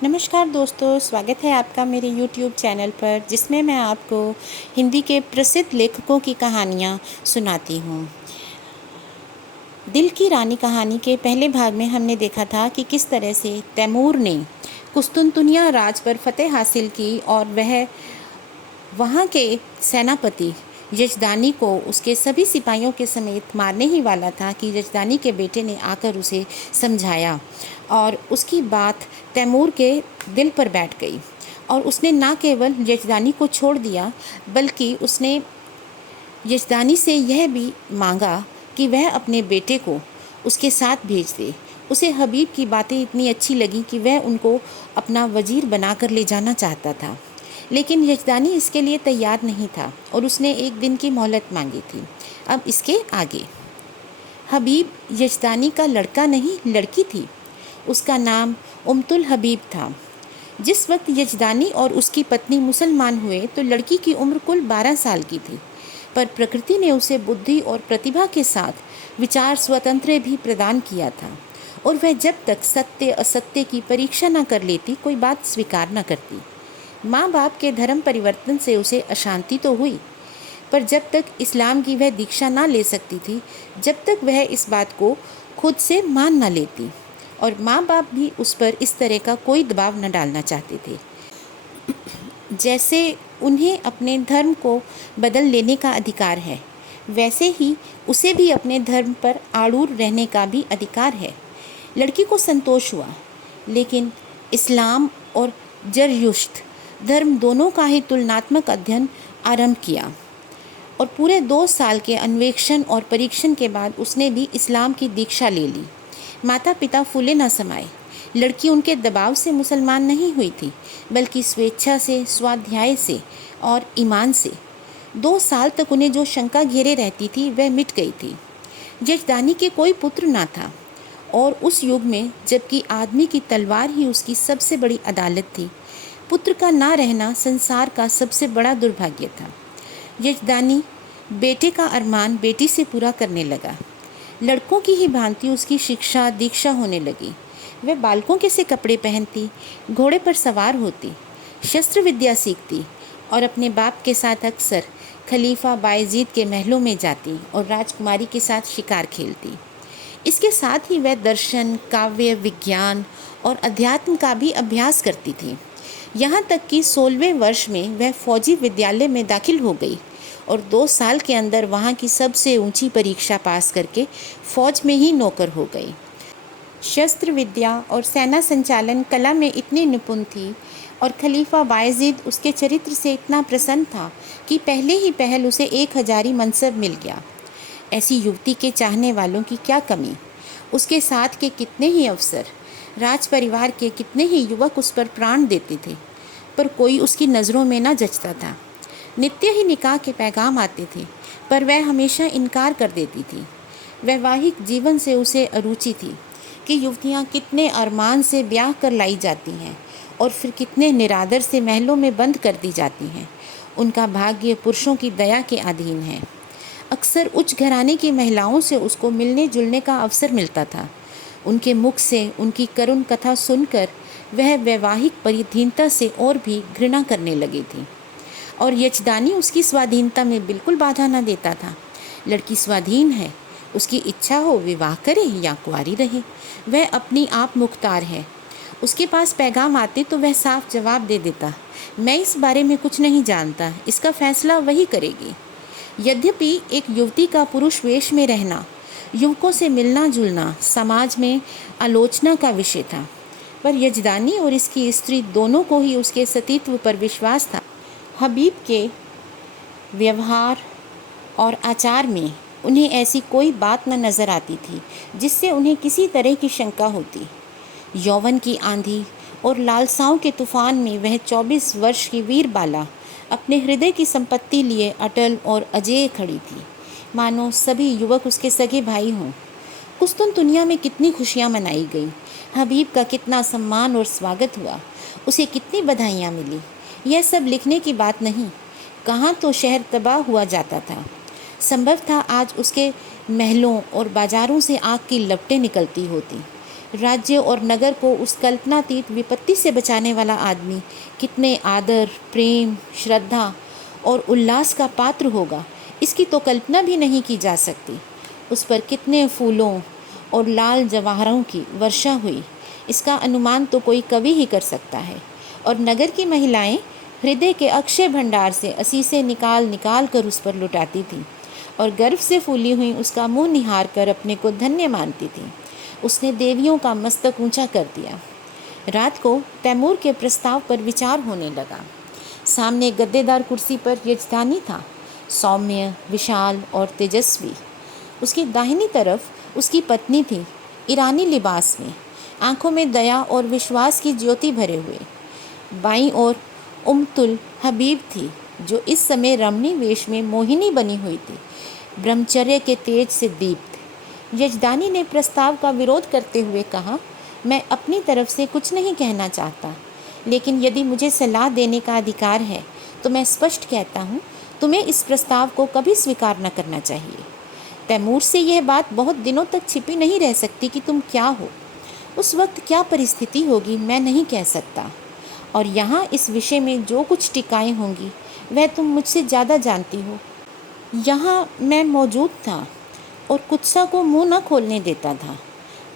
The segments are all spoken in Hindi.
नमस्कार दोस्तों, स्वागत है आपका मेरे YouTube चैनल पर, जिसमें मैं आपको हिंदी के प्रसिद्ध लेखकों की कहानियाँ सुनाती हूँ। दिल की रानी कहानी के पहले भाग में हमने देखा था कि किस तरह से तैमूर ने कुस्तुनतुनिया राज पर फतेह हासिल की और वह वहाँ के सेनापति यजदानी को उसके सभी सिपाहियों के समेत मारने ही वाला था कि यजदानी के बेटे ने आकर उसे समझाया और उसकी बात तैमूर के दिल पर बैठ गई और उसने न केवल यजदानी को छोड़ दिया बल्कि उसने यजदानी से यह भी मांगा कि वह अपने बेटे को उसके साथ भेज दे। उसे हबीब की बातें इतनी अच्छी लगी कि वह उनको अपना वजीर बनाकर ले जाना चाहता था, लेकिन यजदानी इसके लिए तैयार नहीं था और उसने एक दिन की मोहलत मांगी थी। अब इसके आगे हबीब यजदानी का लड़का नहीं, लड़की थी। उसका नाम उम्तुल हबीब था। जिस वक्त यजदानी और उसकी पत्नी मुसलमान हुए तो लड़की की उम्र कुल 12 साल की थी, पर प्रकृति ने उसे बुद्धि और प्रतिभा के साथ विचार स्वतंत्र भी प्रदान किया था और वह जब तक सत्य असत्य की परीक्षा न कर लेती कोई बात स्वीकार न करती। माँ बाप के धर्म परिवर्तन से उसे अशांति तो हुई, पर जब तक इस्लाम की वह दीक्षा ना ले सकती थी, जब तक वह इस बात को खुद से मान न लेती, और माँ बाप भी उस पर इस तरह का कोई दबाव न डालना चाहते थे। जैसे उन्हें अपने धर्म को बदल लेने का अधिकार है, वैसे ही उसे भी अपने धर्म पर आड़ूर रहने का भी अधिकार है। लड़की को संतोष हुआ, लेकिन इस्लाम और जरयुश्त धर्म दोनों का ही तुलनात्मक अध्ययन आरंभ किया और पूरे 2 साल के अन्वेषण और परीक्षण के बाद उसने भी इस्लाम की दीक्षा ले ली। माता पिता फूले न समाये। लड़की उनके दबाव से मुसलमान नहीं हुई थी, बल्कि स्वेच्छा से, स्वाध्याय से और ईमान से। 2 साल तक उन्हें जो शंका घेरे रहती थी वह मिट गई थी। यजदानी के कोई पुत्र ना था और उस युग में जबकि आदमी की तलवार ही उसकी सबसे बड़ी अदालत थी, पुत्र का ना रहना संसार का सबसे बड़ा दुर्भाग्य था। यजदानी बेटे का अरमान बेटी से पूरा करने लगा। लड़कों की ही भांति उसकी शिक्षा दीक्षा होने लगी। वह बालकों के से कपड़े पहनती, घोड़े पर सवार होती, शस्त्र विद्या सीखती और अपने बाप के साथ अक्सर खलीफा बायजीद के महलों में जाती और राजकुमारी के साथ शिकार खेलती। इसके साथ ही वह दर्शन, काव्य, विज्ञान और अध्यात्म का भी अभ्यास करती थी। यहाँ तक कि 16वें वर्ष में वह फौजी विद्यालय में दाखिल हो गई और 2 साल के अंदर वहाँ की सबसे ऊंची परीक्षा पास करके फौज में ही नौकर हो गई। शस्त्र विद्या और सेना संचालन कला में इतनी निपुण थी और खलीफा बायजीद उसके चरित्र से इतना प्रसन्न था कि पहले ही पहल उसे 1000 मनसब मिल गया। ऐसी युवती के चाहने वालों की क्या कमी। उसके साथ के कितने ही अफसर, राज परिवार के कितने ही युवक उस पर प्राण देते थे, पर कोई उसकी नज़रों में न जचता था। नित्य ही निकाह के पैगाम आते थे, पर वह हमेशा इनकार कर देती थी। वैवाहिक जीवन से उसे अरुचि थी कि युवतियाँ कितने अरमान से ब्याह कर लाई जाती हैं और फिर कितने निरादर से महलों में बंद कर दी जाती हैं। उनका भाग्य पुरुषों की दया के अधीन है। अक्सर उच्च घराने की महिलाओं से उसको मिलने जुलने का अवसर मिलता था। उनके मुख से उनकी करुण कथा सुनकर वह वैवाहिक परिधीनता से और भी घृणा करने लगी थी और यजदानी उसकी स्वाधीनता में बिल्कुल बाधा न देता था। लड़की स्वाधीन है, उसकी इच्छा हो विवाह करे या कुंवारी रहे, वह अपनी आप मुख्तार है। उसके पास पैगाम आते तो वह साफ जवाब दे देता, मैं इस बारे में कुछ नहीं जानता, इसका फैसला वही करेगी। यद्यपि एक युवती का पुरुष वेश में रहना, युवकों से मिलना जुलना समाज में आलोचना का विषय था, पर यजदानी और इसकी स्त्री दोनों को ही उसके सतीत्व पर विश्वास था। हबीब के व्यवहार और आचार में उन्हें ऐसी कोई बात न नज़र आती थी जिससे उन्हें किसी तरह की शंका होती। यौवन की आंधी और लालसाओं के तूफान में वह 24 वर्ष की वीर बाला अपने हृदय की संपत्ति लिए अटल और अजेय खड़ी थी, मानो सभी युवक उसके सगे भाई हों। कुस्तुनतुनिया में कितनी खुशियाँ मनाई गई, हबीब का कितना सम्मान और स्वागत हुआ, उसे कितनी बधाइयाँ मिली। यह सब लिखने की बात नहीं, कहाँ तो शहर तबाह हुआ जाता था। संभव था आज उसके महलों और बाज़ारों से आग की लपटें निकलती होती। राज्य और नगर को उस कल्पनातीत विपत्ति से बचाने वाला आदमी कितने आदर, प्रेम, श्रद्धा और उल्लास का पात्र होगा, इसकी तो कल्पना भी नहीं की जा सकती। उस पर कितने फूलों और लाल जवाहरों की वर्षा हुई, इसका अनुमान तो कोई कवि ही कर सकता है। और नगर की महिलाएं हृदय के अक्षय भंडार से असीसें निकाल निकाल कर उस पर लुटाती थीं और गर्व से फूली हुई उसका मुंह निहार कर अपने को धन्य मानती थीं। उसने देवियों का मस्तक ऊंचा कर दिया। रात को तैमूर के प्रस्ताव पर विचार होने लगा। सामने गद्देदार कुर्सी पर यजदानी था, सौम्य, विशाल और तेजस्वी। उसकी दाहिनी तरफ उसकी पत्नी थी, ईरानी लिबास में, आंखों में दया और विश्वास की ज्योति भरे हुए। बाईं ओर उम्तुल हबीब थी, जो इस समय रमणी वेश में मोहिनी बनी हुई थी, ब्रह्मचर्य के तेज से दीप्त। यजदानी ने प्रस्ताव का विरोध करते हुए कहा, मैं अपनी तरफ से कुछ नहीं कहना चाहता, लेकिन यदि मुझे सलाह देने का अधिकार है तो मैं स्पष्ट कहता हूँ, तुम्हें इस प्रस्ताव को कभी स्वीकार न करना चाहिए। तैमूर से यह बात बहुत दिनों तक छिपी नहीं रह सकती कि तुम क्या हो। उस वक्त क्या परिस्थिति होगी मैं नहीं कह सकता, और यहाँ इस विषय में जो कुछ टिकाएँ होंगी वह तुम मुझसे ज़्यादा जानती हो। यहाँ मैं मौजूद था और कुत्सा को मुंह न खोलने देता था,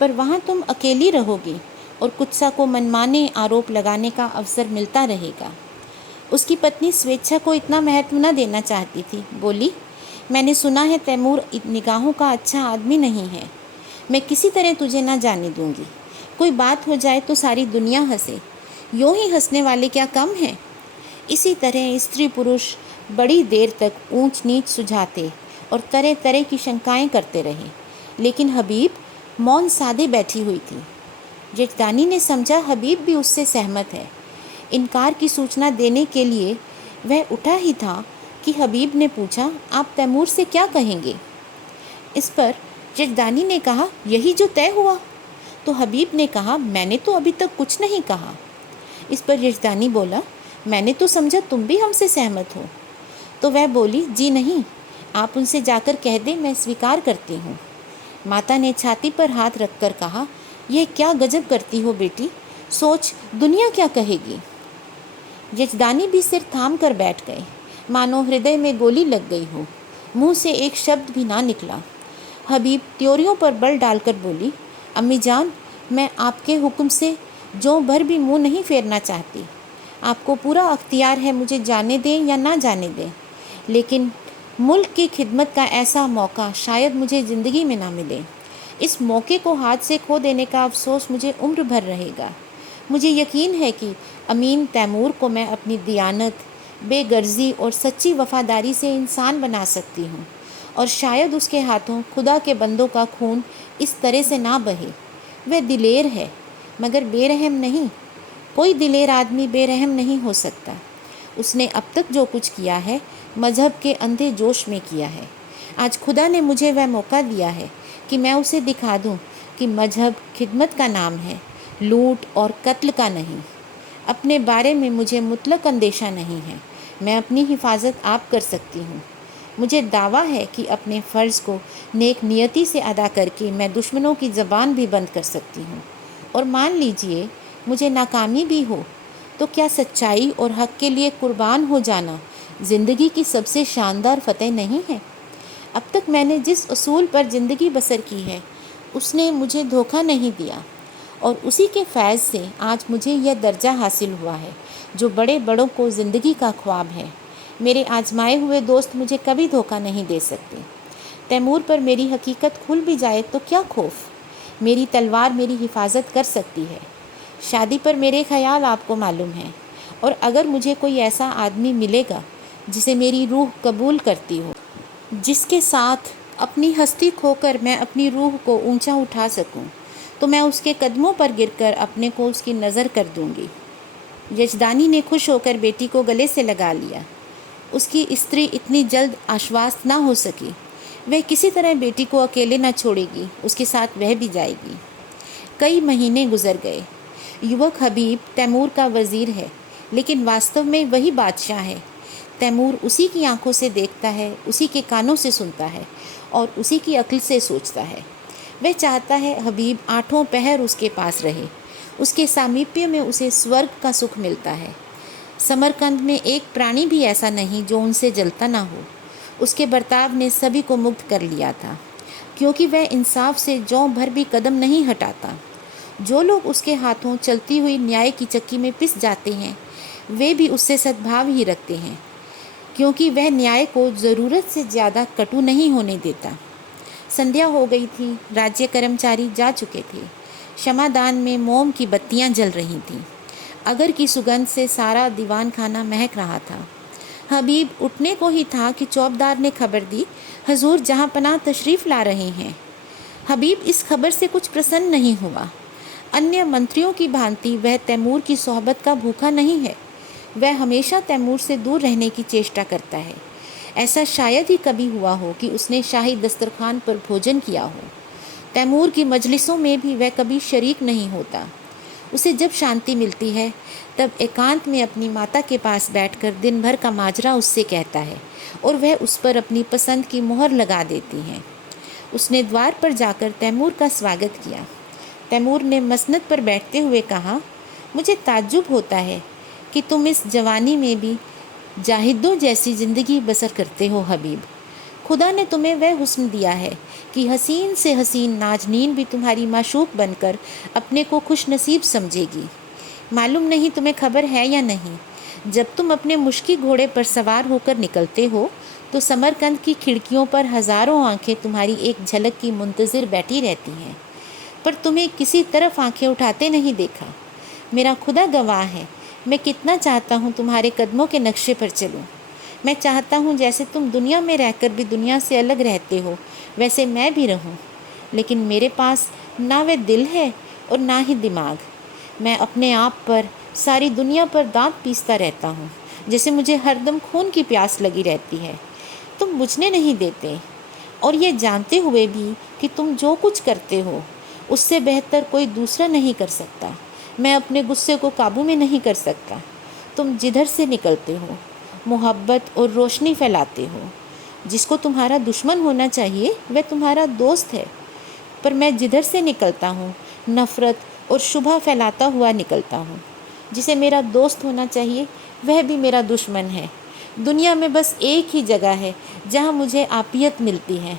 पर वहाँ तुम अकेली रहोगी और कुत्सा को मनमाने आरोप लगाने का अवसर मिलता रहेगा। उसकी पत्नी स्वेच्छा को इतना महत्व न देना चाहती थी। बोली, मैंने सुना है तैमूर निगाहों का अच्छा आदमी नहीं है। मैं किसी तरह तुझे न जाने दूंगी। कोई बात हो जाए तो सारी दुनिया हंसे, यूँ ही हंसने वाले क्या कम हैं। इसी तरह स्त्री पुरुष बड़ी देर तक ऊंच नीच सुझाते और तरह तरह की शंकाएं करते रहे, लेकिन हबीब मौन साधे बैठी हुई थी। यजदानी ने समझा हबीब भी उससे सहमत है। इनकार की सूचना देने के लिए वह उठा ही था कि हबीब ने पूछा, आप तैमूर से क्या कहेंगे? इस पर यजदानी ने कहा, यही जो तय हुआ। तो हबीब ने कहा, मैंने तो अभी तक कुछ नहीं कहा। इस पर यजदानी बोला, मैंने तो समझा तुम भी हमसे सहमत हो। तो वह बोली, जी नहीं, आप उनसे जाकर कह दें मैं स्वीकार करती हूँ। माता ने छाती पर हाथ रखकर कहा, यह क्या गजब करती हो बेटी, सोच दुनिया क्या कहेगी। यजदानी भी सिर थाम कर बैठ गए, मानो हृदय में गोली लग गई हो। मुंह से एक शब्द भी ना निकला। हबीब त्योरियों पर बल डालकर बोली, अम्मी जान, मैं आपके हुक्म से जो भर भी मुंह नहीं फेरना चाहती। आपको पूरा अख्तियार है मुझे जाने दें या ना जाने दें, लेकिन मुल्क की खिदमत का ऐसा मौका शायद मुझे ज़िंदगी में ना मिले। इस मौके को हाथ से खो देने का अफसोस मुझे उम्र भर रहेगा। मुझे यकीन है कि अमीन तैमूर को मैं अपनी दियानत, बेगर्जी और सच्ची वफादारी से इंसान बना सकती हूँ, और शायद उसके हाथों खुदा के बंदों का खून इस तरह से ना बहे। वह दिलेर है मगर बेरहम नहीं। कोई दिलेर आदमी बेरहम नहीं हो सकता। उसने अब तक जो कुछ किया है मजहब के अंधे जोश में किया है। आज खुदा ने मुझे वह मौका दिया है कि मैं उसे दिखा दूं कि मजहब खिदमत का नाम है, लूट और कत्ल का नहीं। अपने बारे में मुझे मुतलक अंदेशा नहीं है। मैं अपनी हिफाजत आप कर सकती हूँ। मुझे दावा है कि अपने फ़र्ज़ को नेक नियति से अदा करके मैं दुश्मनों की ज़बान भी बंद कर सकती हूँ। और मान लीजिए मुझे नाकामी भी हो, तो क्या सच्चाई और हक़ के लिए कुर्बान हो जाना ज़िंदगी की सबसे शानदार फ़तेह नहीं है? अब तक मैंने जिस उसूल पर ज़िंदगी बसर की है उसने मुझे धोखा नहीं दिया, और उसी के फैज़ से आज मुझे यह दर्जा हासिल हुआ है जो बड़े बड़ों को ज़िंदगी का ख्वाब है। मेरे आजमाए हुए दोस्त मुझे कभी धोखा नहीं दे सकते। तैमूर पर मेरी हकीकत खुल भी जाए तो क्या खौफ, मेरी तलवार मेरी हिफाजत कर सकती है। शादी पर मेरे ख्याल आपको मालूम है, और अगर मुझे कोई ऐसा आदमी मिलेगा जिसे मेरी रूह कबूल करती हो, जिसके साथ अपनी हस्ती खोकर मैं अपनी रूह को ऊंचा उठा सकूं, तो मैं उसके कदमों पर गिरकर अपने को उसकी नज़र कर दूंगी। यजदानी ने खुश होकर बेटी को गले से लगा लिया। उसकी स्त्री इतनी जल्द आश्वस्त ना हो सकी। वह किसी तरह बेटी को अकेले न छोड़ेगी, उसके साथ वह भी जाएगी। कई महीने गुजर गए। युवक हबीब तैमूर का वज़ीर है, लेकिन वास्तव में वही बादशाह है। तैमूर उसी की आंखों से देखता है, उसी के कानों से सुनता है और उसी की अक्ल से सोचता है। वह चाहता है हबीब आठों पहर उसके पास रहे। उसके सामीप्य में उसे स्वर्ग का सुख मिलता है। समरकंद में एक प्राणी भी ऐसा नहीं जो उनसे जलता ना हो। उसके बर्ताव ने सभी को मुक्त कर लिया था, क्योंकि वह इंसाफ से जौं भर भी कदम नहीं हटाता। जो लोग उसके हाथों चलती हुई न्याय की चक्की में पिस जाते हैं, वे भी उससे सद्भाव ही रखते हैं, क्योंकि वह न्याय को ज़रूरत से ज़्यादा कटु नहीं होने देता। संध्या हो गई थी। राज्य कर्मचारी जा चुके थे। क्षमादान में मोम की बत्तियां जल रही थीं। अगर की सुगंध से सारा दीवान खाना महक रहा था। हबीब उठने को ही था कि चौबदार ने खबर दी, हजूर जहाँ पनाह तशरीफ़ ला रहे हैं। हबीब इस खबर से कुछ प्रसन्न नहीं हुआ। अन्य मंत्रियों की भांति वह तैमूर की सोहबत का भूखा नहीं है। वह हमेशा तैमूर से दूर रहने की चेष्टा करता है। ऐसा शायद ही कभी हुआ हो कि उसने शाही दस्तरखान पर भोजन किया हो। तैमूर की मजलिसों में भी वह कभी शरीक नहीं होता। उसे जब शांति मिलती है तब एकांत में अपनी माता के पास बैठकर दिन भर का माजरा उससे कहता है और वह उस पर अपनी पसंद की मोहर लगा देती हैं। उसने द्वार पर जाकर तैमूर का स्वागत किया। तैमूर ने मसनद पर बैठते हुए कहा, मुझे ताज्जुब होता है कि तुम इस जवानी में भी जाहिदों जैसी ज़िंदगी बसर करते हो हबीब। खुदा ने तुम्हें वह हुस्न दिया है कि हसीन से हसीन नाजनीन भी तुम्हारी माशूक बनकर अपने को खुश नसीब समझेगी। मालूम नहीं तुम्हें खबर है या नहीं, जब तुम अपने मुश्किल घोड़े पर सवार होकर निकलते हो तो समरकंद की खिड़कियों पर हज़ारों आंखें तुम्हारी एक झलक की मुंतज़िर बैठी रहती हैं, पर तुम्हें किसी तरफ आंखें उठाते नहीं देखा। मेरा खुदा गवाह है, मैं कितना चाहता हूँ तुम्हारे कदमों के नक्शे पर चलूँ। मैं चाहता हूँ जैसे तुम दुनिया में रहकर भी दुनिया से अलग रहते हो, वैसे मैं भी रहूँ, लेकिन मेरे पास ना वह दिल है और ना ही दिमाग। मैं अपने आप पर, सारी दुनिया पर दांत पीसता रहता हूँ, जैसे मुझे हरदम खून की प्यास लगी रहती है। तुम बुझने नहीं देते, और ये जानते हुए भी कि तुम जो कुछ करते हो उससे बेहतर कोई दूसरा नहीं कर सकता। मैं अपने गुस्से को काबू में नहीं कर सकता। तुम जिधर से निकलते हो मोहब्बत और रोशनी फैलाते हो। जिसको तुम्हारा दुश्मन होना चाहिए वह तुम्हारा दोस्त है, पर मैं जिधर से निकलता हूँ नफ़रत और शुबह फैलाता हुआ निकलता हूँ। जिसे मेरा दोस्त होना चाहिए वह भी मेरा दुश्मन है। दुनिया में बस एक ही जगह है जहाँ मुझे आपियत मिलती है।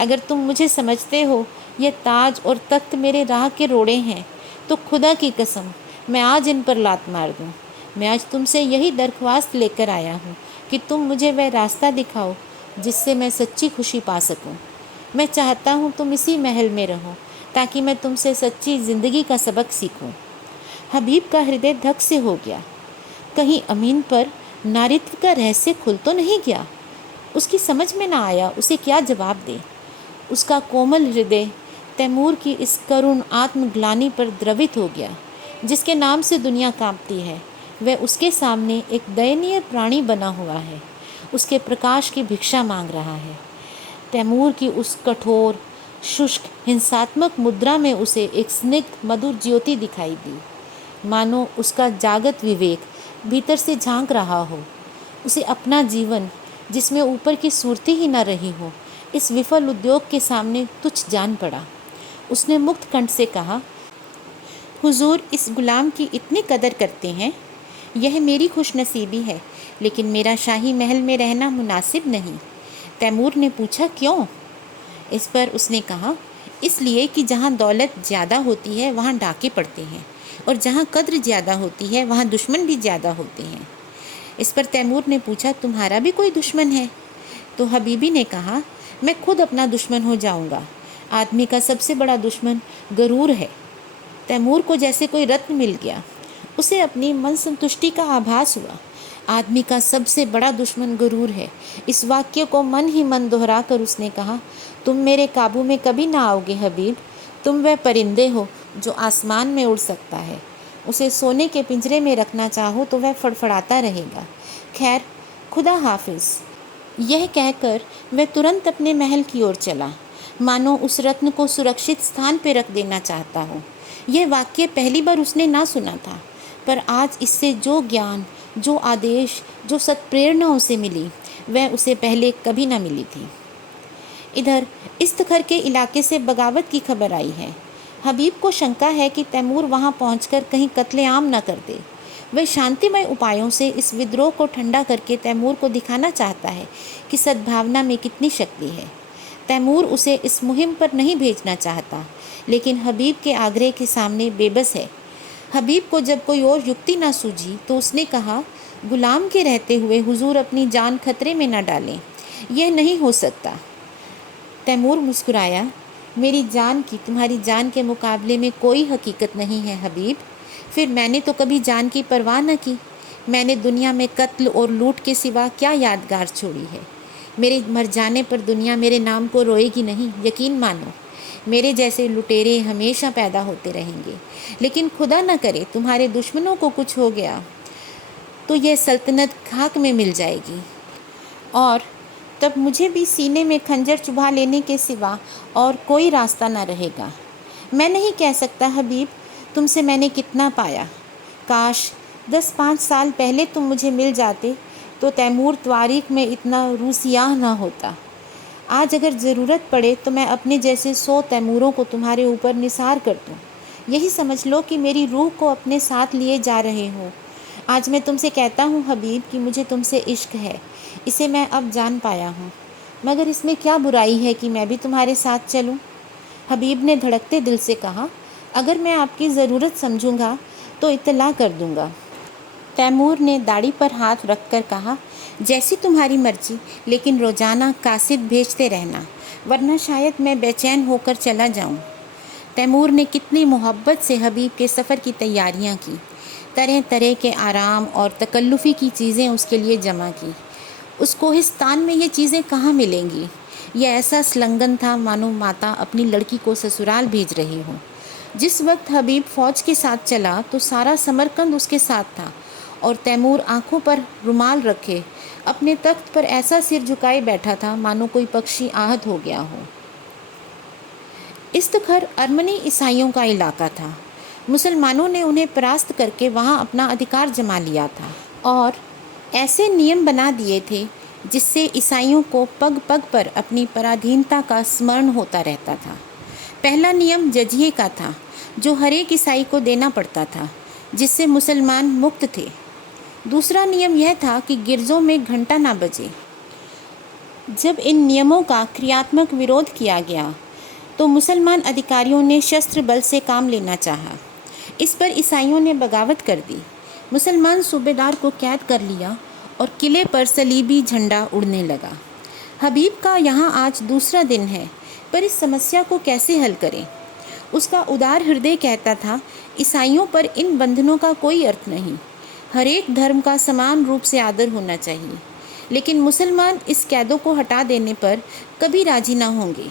अगर तुम मुझे समझते हो ये ताज और तख्त मेरे राह के रोड़े हैं, तो खुदा की कसम मैं आज इन पर लात मार दूँ। मैं आज तुमसे यही दरख्वास्त लेकर आया हूँ कि तुम मुझे वह रास्ता दिखाओ जिससे मैं सच्ची खुशी पा सकूँ। मैं चाहता हूँ तुम इसी महल में रहो ताकि मैं तुमसे सच्ची ज़िंदगी का सबक सीखूँ। हबीब का हृदय धक से हो गया। कहीं अमीन पर नारित्व का रहस्य खुल तो नहीं गया। उसकी समझ में ना आया उसे क्या जवाब दे। उसका कोमल हृदय तैमूर की इस करुण आत्मग्लानि पर द्रवित हो गया। जिसके नाम से दुनिया कांपती है वह उसके सामने एक दयनीय प्राणी बना हुआ है, उसके प्रकाश की भिक्षा मांग रहा है। तैमूर की उस कठोर शुष्क हिंसात्मक मुद्रा में उसे एक स्निग्ध मधुर ज्योति दिखाई दी, मानो उसका जागत विवेक भीतर से झांक रहा हो। उसे अपना जीवन, जिसमें ऊपर की सूरती ही न रही हो, इस विफल उद्योग के सामने तुच्छ जान पड़ा। उसने मुक्त कंठ से कहा, हुजूर इस गुलाम की इतनी कदर करते हैं, यह मेरी खुशनसीबी है, लेकिन मेरा शाही महल में रहना मुनासिब नहीं। तैमूर ने पूछा, क्यों? इस पर उसने कहा, इसलिए कि जहाँ दौलत ज़्यादा होती है वहाँ डाके पड़ते हैं, और जहाँ कद्र ज़्यादा होती है वहाँ दुश्मन भी ज़्यादा होते हैं। इस पर तैमूर ने पूछा, तुम्हारा भी कोई दुश्मन है? तो हबीबी ने कहा, मैं खुद अपना दुश्मन हो जाऊँगा। आदमी का सबसे बड़ा दुश्मन गरूर है। तैमूर को जैसे कोई रत्न मिल गया। उसे अपनी मन संतुष्टि का आभास हुआ। आदमी का सबसे बड़ा दुश्मन गरूर है। इस वाक्य को मन ही मन दोहरा कर उसने कहा, तुम मेरे काबू में कभी ना आओगे हबीब। तुम वह परिंदे हो जो आसमान में उड़ सकता है। उसे सोने के पिंजरे में रखना चाहो तो वह फड़फड़ाता रहेगा। खैर, खुदा हाफिज़। यह कहकर वह तुरंत अपने महल की ओर चला, मानो उस रत्न को सुरक्षित स्थान पर रख देना चाहता हो। यह वाक्य पहली बार उसने ना सुना था, पर आज इससे जो ज्ञान, जो आदेश, जो सत्प्रेरणा उसे मिली वह उसे पहले कभी ना मिली थी। इधर इस्तखर के इलाके से बगावत की खबर आई है। हबीब को शंका है कि तैमूर वहां पहुंचकर कहीं कत्लेआम न कर दे। वह शांतिमय उपायों से इस विद्रोह को ठंडा करके तैमूर को दिखाना चाहता है कि सद्भावना में कितनी शक्ति है। तैमूर उसे इस मुहिम पर नहीं भेजना चाहता, लेकिन हबीब के आग्रह के सामने बेबस है। हबीब को जब कोई और युक्ति ना सूझी तो उसने कहा, गुलाम के रहते हुए हुजूर अपनी जान खतरे में न डालें, यह नहीं हो सकता। तैमूर मुस्कुराया, मेरी जान की तुम्हारी जान के मुकाबले में कोई हकीकत नहीं है हबीब। फिर मैंने तो कभी जान की परवाह न की। मैंने दुनिया में कत्ल और लूट के सिवा क्या यादगार छोड़ी है। मेरे मर जाने पर दुनिया मेरे नाम को रोएगी नहीं, यकीन मानो। मेरे जैसे लुटेरे हमेशा पैदा होते रहेंगे, लेकिन खुदा न करे तुम्हारे दुश्मनों को कुछ हो गया तो यह सल्तनत खाक में मिल जाएगी, और तब मुझे भी सीने में खंजर चुभा लेने के सिवा और कोई रास्ता न रहेगा। मैं नहीं कह सकता हबीब, तुमसे मैंने कितना पाया। काश 10-5 साल पहले तुम मुझे मिल जाते तो तैमूर त्वारीख में इतना रूसियाह न होता। आज अगर ज़रूरत पड़े तो मैं अपने जैसे 100 तैमूरों को तुम्हारे ऊपर निसार कर दूँ। यही समझ लो कि मेरी रूह को अपने साथ लिए जा रहे हो। आज मैं तुमसे कहता हूँ हबीब कि मुझे तुमसे इश्क है, इसे मैं अब जान पाया हूँ। मगर इसमें क्या बुराई है कि मैं भी तुम्हारे साथ चलूँ? हबीब ने धड़कते दिल से कहा, अगर मैं आपकी ज़रूरत समझूंगा तो इत्तला कर दूंगा। तैमूर ने दाढ़ी पर हाथ रखकर कहा, जैसी तुम्हारी मर्जी, लेकिन रोज़ाना कासिद भेजते रहना, वरना शायद मैं बेचैन होकर चला जाऊं। तैमूर ने कितनी मोहब्बत से हबीब के सफ़र की तैयारियां की। तरह तरह के आराम और तकल्लुफ़ी की चीज़ें उसके लिए जमा की। उस कोहिस्तान में ये चीज़ें कहाँ मिलेंगी? यह ऐसा संलग्न था मानो माता अपनी लड़की को ससुराल भेज रही हो। जिस वक्त हबीब फ़ौज के साथ चला तो सारा समरकंद उसके साथ था, और तैमूर आंखों पर रुमाल रखे अपने तख्त पर ऐसा सिर झुकाए बैठा था मानो कोई पक्षी आहत हो गया हो। इस्तखर अर्मनी ईसाइयों का इलाका था। मुसलमानों ने उन्हें परास्त करके वहाँ अपना अधिकार जमा लिया था और ऐसे नियम बना दिए थे जिससे ईसाइयों को पग पग पर अपनी पराधीनता का स्मरण होता रहता था। पहला नियम जजिये का था, जो हर एक ईसाई को देना पड़ता था, जिससे मुसलमान मुक्त थे। दूसरा नियम यह था कि गिरजों में घंटा ना बजे। जब इन नियमों का क्रियात्मक विरोध किया गया तो मुसलमान अधिकारियों ने शस्त्र बल से काम लेना चाहा। इस पर ईसाइयों ने बगावत कर दी। मुसलमान सूबेदार को कैद कर लिया और किले पर सलीबी झंडा उड़ने लगा। हबीब का यहाँ आज दूसरा दिन है, पर इस समस्या को कैसे हल करें? उसका उदार हृदय कहता था, ईसाइयों पर इन बंधनों का कोई अर्थ नहीं। हर एक धर्म का समान रूप से आदर होना चाहिए, लेकिन मुसलमान इस कैदों को हटा देने पर कभी राजी ना होंगे।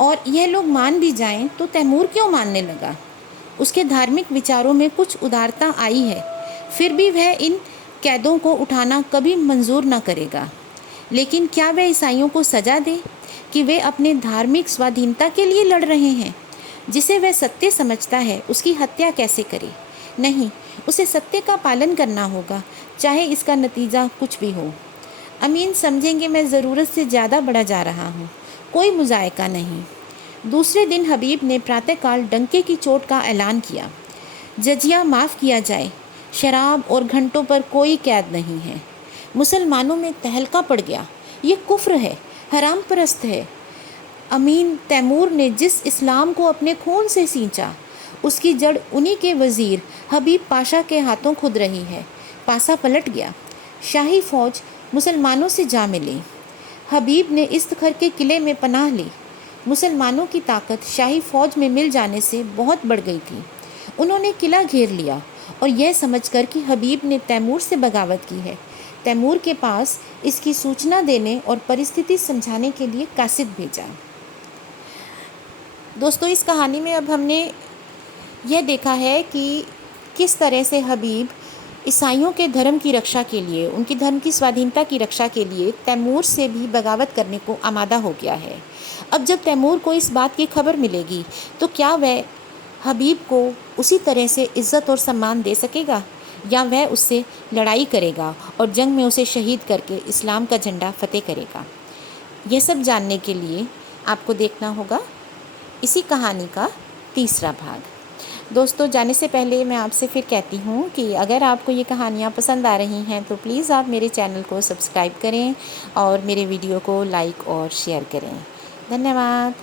और यह लोग मान भी जाएं तो तैमूर क्यों मानने लगा? उसके धार्मिक विचारों में कुछ उदारता आई है, फिर भी वह इन कैदों को उठाना कभी मंजूर न करेगा। लेकिन क्या वह ईसाइयों को सजा दे कि वे अपने धार्मिक स्वाधीनता के लिए लड़ रहे हैं? जिसे वह सत्य समझता है उसकी हत्या कैसे करे? नहीं, उसे सत्य का पालन करना होगा, चाहे इसका नतीजा कुछ भी हो। अमीन समझेंगे मैं ज़रूरत से ज़्यादा बढ़ा जा रहा हूँ, कोई मुज़ायका नहीं। दूसरे दिन हबीब ने प्रातःकाल डंके की चोट का ऐलान किया। जजिया माफ़ किया जाए, शराब और घंटों पर कोई कैद नहीं है। मुसलमानों में तहलका पड़ गया, ये कुफ्र है, हराम परस्त है। अमीन तैमूर ने जिस इस्लाम को अपने खून से सींचा, उसकी जड़ उन्हीं के वज़ीर हबीब पाशा के हाथों खुद रही है। पासा पलट गया। शाही फ़ौज मुसलमानों से जा मिली। हबीब ने इस्तखर के किले में पनाह ली। मुसलमानों की ताकत शाही फ़ौज में मिल जाने से बहुत बढ़ गई थी। उन्होंने किला घेर लिया और यह समझकर कि हबीब ने तैमूर से बगावत की है, तैमूर के पास इसकी सूचना देने और परिस्थिति समझाने के लिए कासिद भेजा। दोस्तों, इस कहानी में अब हमने यह देखा है कि किस तरह से हबीब ईसाइयों के धर्म की रक्षा के लिए, उनकी धर्म की स्वाधीनता की रक्षा के लिए तैमूर से भी बगावत करने को आमादा हो गया है। अब जब तैमूर को इस बात की खबर मिलेगी तो क्या वह हबीब को उसी तरह से इज़्ज़त और सम्मान दे सकेगा, या वह उससे लड़ाई करेगा और जंग में उसे शहीद करके इस्लाम का झंडा फतेह करेगा? यह सब जानने के लिए आपको देखना होगा इसी कहानी का तीसरा भाग। दोस्तों, जाने से पहले मैं आपसे फिर कहती हूँ कि अगर आपको ये कहानियाँ पसंद आ रही हैं तो प्लीज़ आप मेरे चैनल को सब्सक्राइब करें और मेरे वीडियो को लाइक और शेयर करें। धन्यवाद।